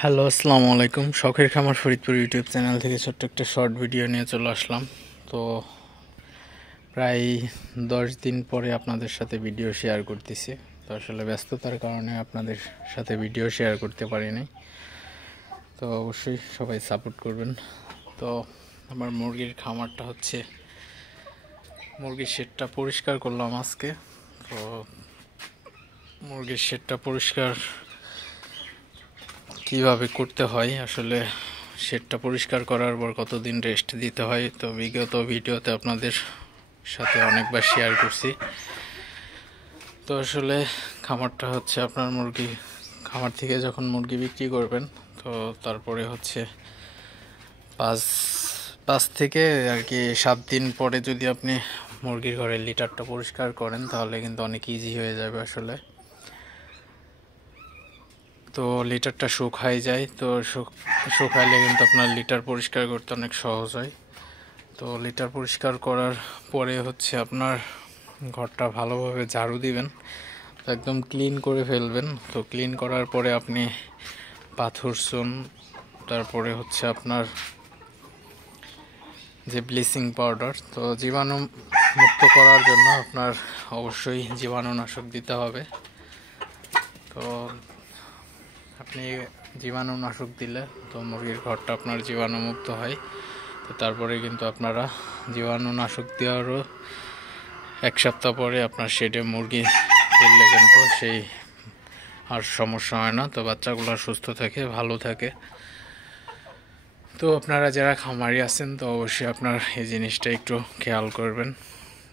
Hello, আসসালামু আলাইকুম। শখের খামার ফরিদপুর ইউটিউব চ্যানেল থেকে ছোট্ট একটা শর্ট ভিডিও নিয়ে চলে আসলাম। তো প্রায় 10 দিন পরে আপনাদের সাথে ভিডিও শেয়ার করতেছি। তো আসলে ব্যস্ততার কারণে আপনাদের সাথে ভিডিও শেয়ার করতে পারিনি। তো অবশ্যই সবাই সাপোর্ট করবেন। তো আমার মুরগির খামারটা হচ্ছে, মুরগির শেডটা পরিষ্কার করলাম আজকে। তো মুরগির শেডটা পরিষ্কার কিভাবে করতে হয়, আসলে শেডটা পরিষ্কার করার পর কতদিন রেস্ট দিতে হয়, তো বিগত ভিডিওতে আপনাদের সাথে অনেকবার শেয়ার করছি। তো আসলে খামারটা হচ্ছে আপনার খামার থেকে যখন মুরগি বিক্রি করবেন, তো তারপরে হচ্ছে পাঁচ পাঁচ থেকে আর কি 7 দিন পরে যদি আপনি মুরগির ঘরের লিটারটা পরিষ্কার করেন, তাহলে কিন্তু অনেক ইজি হয়ে যাবে আসলে। তো লিটারটা শুকায় যায়, তো শুকাইলে কিন্তু আপনার লিটার পরিষ্কার করতে অনেক সহজ হয়। তো লিটার পরিষ্কার করার পরে হচ্ছে আপনার ঘরটা ভালোভাবে ঝাড়ু দিবেন, তো একদম ক্লিন করে ফেলবেন। তো ক্লিন করার পরে আপনি পাথর চুন, তারপরে হচ্ছে আপনার যে ব্লিচিং পাউডার, তো জীবাণু মুক্ত করার জন্য আপনার অবশ্যই জীবাণুনাশক দিতে হবে। তো আপনি জীবাণুনাশক দিলে তো মুরগির ঘরটা আপনার জীবাণুমুক্ত হয়। তো তারপরে কিন্তু আপনারা জীবাণুনাশক দেওয়ারও 1 সপ্তাহ পরে আপনার শেডে মুরগি তুললে কিন্তু সেই আর সমস্যা হয় না। তো বাচ্চাগুলো সুস্থ থাকে, ভালো থাকে। তো আপনারা যারা খামারি আছেন, তো অবশ্যই আপনার এই জিনিসটা একটু খেয়াল করবেন।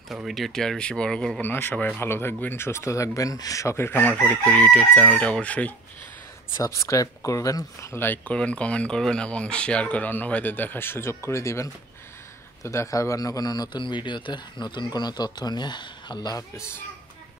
তো ভিডিওটি আর বেশি বড় করব না, সবাই ভালো থাকবেন, সুস্থ থাকবেন। শখের খামার ফরিদপুর ইউটিউব চ্যানেলটা অবশ্যই সাবস্ক্রাইব করবেন, লাইক করবেন, কমেন্ট করবেন এবং শেয়ার করে অন্য ভাইদের দেখার সুযোগ করে দিবেন। তো দেখা হবে অন্য কোনো নতুন ভিডিওতে নতুন কোনো তথ্য নিয়ে। আল্লাহ হাফিজ।